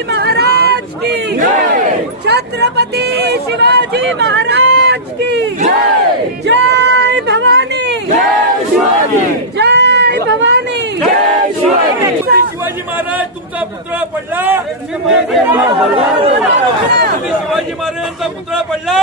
शिवाजी महाराज की छत्रपती शिवाजी महाराज की जय। भवानी। जय शिवाजी। जय भवानी। जय शिवाजी। शिवाजी महाराज तुमचा पुतळा पडला. शिवाजी महाराजांचा पुतळा पडला.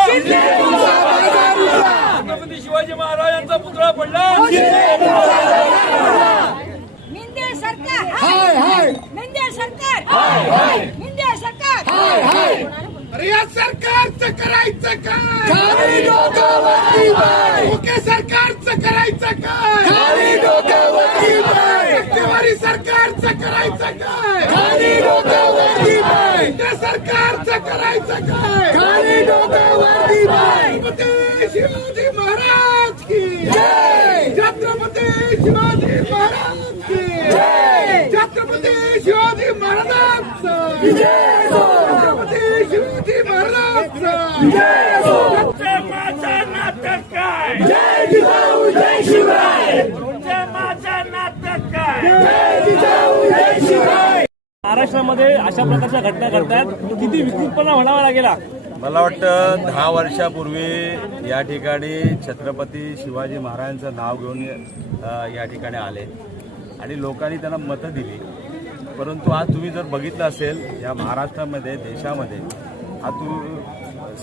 सरकार अरे या सरकारचं करायचं काय? खाली डोकावरती बाय ओके सरकारचं करायचं काय? खाली डोकावरती टक्केवारी सरकारचं करायचं काय? खाली डोकावरती बाय त्या सरकारचं करायचं काय? खाली डोकावरती बाय छत्रपती शिवाजी महाराज की. जय. छत्रपती शिवाजी महाराज की. जय. छत्रपती शिवाजी महाराजांचं. जय छत्रपती शिवाजी महाराजांचं जय माझा नाटक काय जय जिजाऊ जय शिवराय माझा नाटक काय जय जिजाऊ जय शिवराय महाराष्ट्रामध्ये अशा प्रकारच्या घटना घडतात. किती विकृतपणा म्हणावा लागेला मला वाटतं दहा वर्षापूर्वी या ठिकाणी छत्रपती शिवाजी महाराजांचं नाव घेऊन या ठिकाणी आले. आणि लोकांनी त्यांना मतं दिली. परंतु आज तुम्ही जर बघितलं असेल या महाराष्ट्रामध्ये देशामध्ये आज तू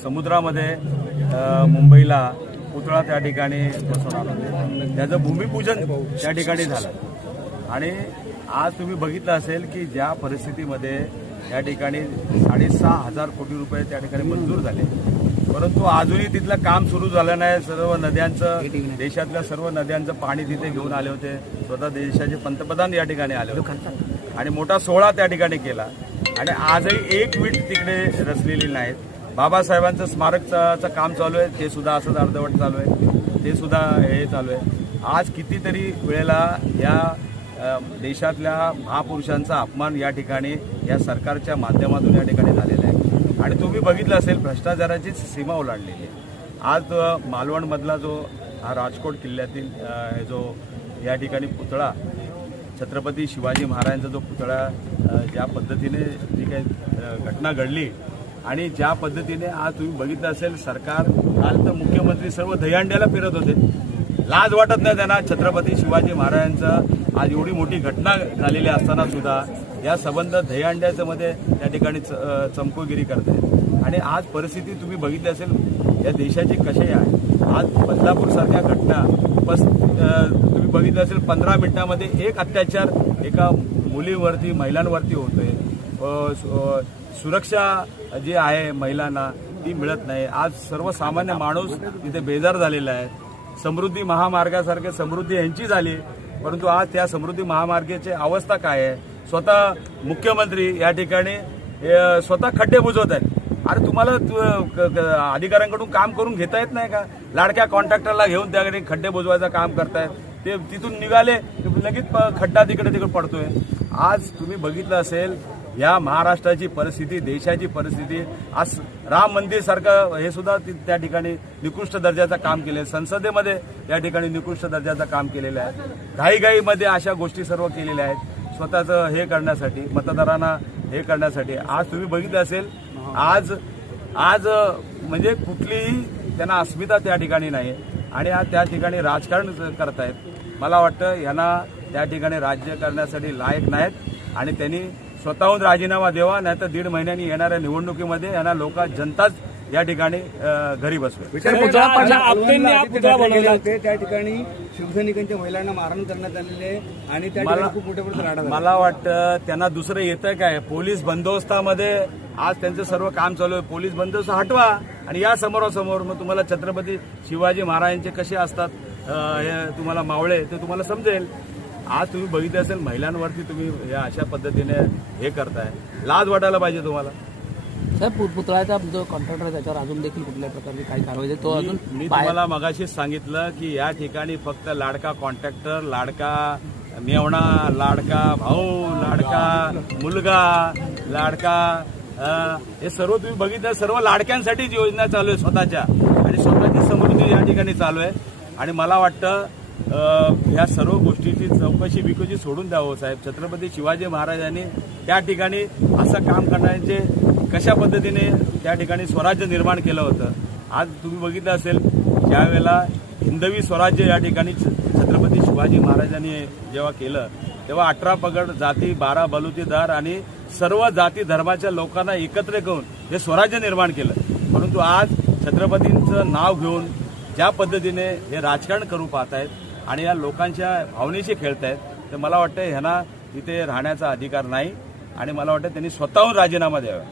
समुद्रामध्ये मुंबईला पुतळा त्या ठिकाणी बसवणार त्याचं भूमिपूजन त्या ठिकाणी झालं. आणि आज तुम्ही बघितलं असेल की ज्या परिस्थितीमध्ये या ठिकाणी साडेसहा हजार कोटी रुपये त्या ठिकाणी मंजूर झाले. परंतु अजूनही तिथलं काम सुरू झालं नाही. सर्व नद्यांचं देशातल्या सर्व नद्यांचं पाणी तिथे घेऊन आले होते. स्वतः देशाचे पंतप्रधान या ठिकाणी आले होते. आणि मोठा सोहळा त्या ठिकाणी केला. आणि आजही एक वीट तिकडे रचलेली नाहीत. बाबासाहेबांचं स्मारकचं काम चालू आहे. ते सुद्धा असंच अर्धवट चालू आहे. ते सुद्धा हे चालू आहे. आज कितीतरी वेळेला या देशातल्या महापुरुषांचा अपमान या ठिकाणी या सरकारच्या माध्यमातून या ठिकाणी झालेला आहे. आणि तुम्ही बघितलं असेल भ्रष्टाचाराचीच सीमा ओलांडलेली आहे. आज मालवणमधला जो हा राजकोट किल्ल्यातील हे जो या ठिकाणी पुतळा छत्रपती शिवाजी महाराजांचा जो पुतळा ज्या पद्धतीने जी काही घटना घडली आणि ज्या पद्धतीने आज तुम्ही बघितलं असेल सरकार काल तर मुख्यमंत्री सर्व दहीहंड्याला फिरत होते. लाज वाटत नाही त्यांना. छत्रपती शिवाजी महाराजांचं आज एवढी मोठी घटना झालेली असताना सुद्धा या संबंध दहीहंड्याचं मध्ये त्या ठिकाणी च- अ, चमकोगिरी करते आणि आज परिस्थिती तुम्ही बघितली असेल या देशाची कशी आहे. आज बदलापूरसारख्या घटना पस तुम्ही बघितलं असेल पंधरा मिनिटामध्ये एक अत्याचार एका मुलीवरती महिलांवरती होतोय. सुरक्षा जी आहे महिलांना ती मिळत नाही. आज सर्वसामान्य माणूस तिथे बेजार झालेला आहे. समृद्धी महामार्गासारखे समृद्धी यांची झाली परंतु आज त्या समृद्धी महामार्गाची अवस्था काय आहे? स्वतः मुख्यमंत्री या ठिकाणी स्वतः खड्डे बुजवत आहेत. अरे तुम्हाला तु- क- क- अधिकाऱ्यांकडून काम करून घेता येत नाही का? लाडक्या कॉन्ट्रॅक्टरला घेऊन त्याकडे खड्डे बुजवायचं काम करतायत ते तिथून निघाले की लगेच प- खड्डा तिकडे तिकडे पडतोय. आज तुम्ही बघितलं असेल या महाराष्ट्राची परिस्थिती देशाची परिस्थिती आज राम मंदिर सारखं हे सुद्धा त्या ठिकाणी निकृष्ट दर्जाचं काम केले संसदेमध्ये या ठिकाणी निकृष्ट दर्जाचं काम केलेलं आहे. घाईघाईमध्ये अशा गोष्टी सर्व केलेल्या आहेत. स्वतःचं हे करण्यासाठी मतदारांना हे करण्यासाठी. आज तुम्ही बघितलं असेल आज आज म्हणजे कुठलीही त्यांना अस्मिता त्या ठिकाणी नाही. आणि आज त्या ठिकाणी राजकारण करतायत. मला वाटतं यांना त्या ठिकाणी राज्य करण्यासाठी लायक नाहीत. आणि त्यांनी स्वतःहून राजीनामा द्यावा नाही तर दीड महिन्यांनी येणाऱ्या निवडणुकीमध्ये यांना लोक जनताच या ठिकाणी घरी बसवे हा त्या ठिकाणी शिवसैनिकांच्या महिलांना मारहाण करण्यात आलेले आणि त्या मला वाटतं त्यांना दुसरं येतं काय? पोलीस बंदोबस्तामध्ये आज त्यांचं सर्व काम चालू आहे. पोलीस बंदोबस्त हटवा आणि या समोरासमोर मग तुम्हाला छत्रपती शिवाजी महाराजांचे कसे असतात हे तुम्हाला मावळे ते तुम्हाला समजेल. आज तुम्ही बघितलं असेल महिलांवरती तुम्ही या अशा पद्धतीने हे करताय. लाज वाटायला पाहिजे तुम्हाला? साहेब पुतळ्याचा जो कॉन्ट्रॅक्टर आहे त्याच्यावर अजून देखील कुठल्या प्रकारची काही कारवाई आहे? तो अजून मी तुम्हाला मगाशीच सांगितलं की या ठिकाणी फक्त लाडका कॉन्ट्रॅक्टर लाडका मेवणा लाडका भाऊ लाडका मुलगा लाडका हे सर्व तुम्ही बघितलं सर्व लाडक्यांसाठीच योजना चालू आहे स्वतःच्या. आणि स्वतःची समृद्धी या ठिकाणी चालू आहे. आणि मला वाटतं या सर्व गोष्टीची चौकशी बिकोशी सोडून द्यावं साहेब. छत्रपती शिवाजी महाराजांनी त्या ठिकाणी असं काम करण्याचे कशा पद्धतीने त्या ठिकाणी स्वराज्य निर्माण केलं होतं. आज तुम्ही बघितलं असेल ज्यावेळेला हिंदवी स्वराज्य या ठिकाणी छ- छत्रपती शिवाजी महाराजांनी जेव्हा केलं तेव्हा अठरा पगड जाती बारा बलुतेदार आणि सर्व जाती धर्माच्या लोकांना एकत्र करून हे स्वराज्य निर्माण केलं. परंतु आज छत्रपतींचं नाव घेऊन ज्या पद्धतीने हे राजकारण करू पाहत आहेत आणि या लोकांच्या भावनेशी खेळत आहेत तर मला वाटतं ह्यांना इथे राहण्याचा अधिकार नाही. आणि मला वाटतं त्यांनी स्वतःहून राजीनामा द्यावा.